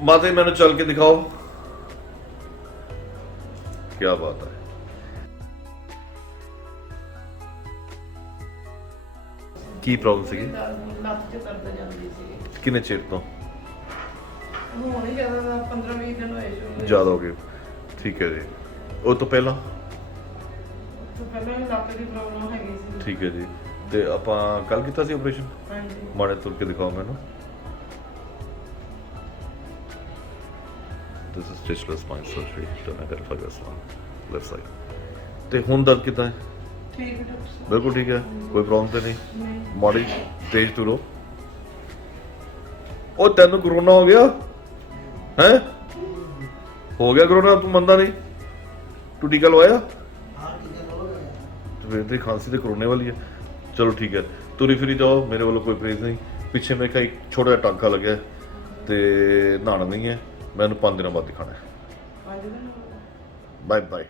माता जी मैंने चल के दिखाओ। क्या बात है। की प्रॉब्लम सी? ਲੱਤ 'ਚ ਦਰਦ ਜਾਂਦੀ ਸੀ। किन्ने चेर तो? ਹੁਣ ਹੀ ਜ਼ਿਆਦਾ 15-20 ਦਿਨ ਹੋਏ ਸ਼ੁਰੂ। ज़्यादा हो गए, ठीक है जी। वो तो पहला? ਤੋਂ ਪਹਿਲਾਂ ਵੀ ਲੱਤ ਦੀ ਪ੍ਰੋਬਲਮ ਹੈਗੀ ਸੀ। ठीक है जी। ਤੇ ਆਪਾਂ ਕੱਲ ਕੀਤਾ ਸੀ ਆਪਰੇਸ਼ਨ? ਹਾਂਜੀ। ਮਾੜੇ ਤੁਰ ਕੇ ਦਿਖਾਓ ਮੈਨੂੰ। This is stitchless spine surgery done at Pakistan, left side. ਤੇ ਹੁਣ ਦਰਦ ਕਿੱਦਾਂ ਹੈ? ਠੀਕ ਹੈ ਡਾਕਟਰ ਸਾਹਿਬ। ਬਿਲਕੁਲ ਠੀਕ ਹੈ, ਕੋਈ ਪ੍ਰੋਬਲਮ ਤੇ ਨਹੀਂ? ਨਹੀਂ। ਮਾੜੀ ਤੇਜ਼ ਤੁਰੋ। ਉਹ ਤੈਨੂੰ ਕਰੋਨਾ ਹੋ ਗਿਆ ਹੈ? ਹੋ ਗਿਆ ਕਰੋਨਾ, ਤੂੰ ਮੰਨਦਾ ਨਹੀਂ? ਤੂੰ ਟੀਕਾ ਲਵਾਇਆ? ਤੇ ਤੇਰੀ ਖਾਂਸੀ ਤੇ ਕਰੋਨੇ ਵਾਲੀ ਹੈ। ਚਲੋ ਠੀਕ ਹੈ, ਤੁਰੀ ਫਿਰੀ ਜਾਓ, ਮੇਰੇ ਵੱਲੋਂ ਕੋਈ ਪ੍ਰੇਜ਼ ਨਹੀਂ। ਪਿੱਛੇ ਮੇਰੇ ਕਾ ਇੱਕ ਛੋਟਾ ਜਿਹਾ ਟਾਂਕਾ ਲੱਗਿਆ ਤੇ ਨਹਾਉਣਾ ਨਹੀਂ ਹੈ, ਮੈਨੂੰ 5 ਦਿਨਾਂ ਬਾਅਦ ਦਿਖਾਣਾ ਹੈ। 5 ਦਿਨ? Bye bye.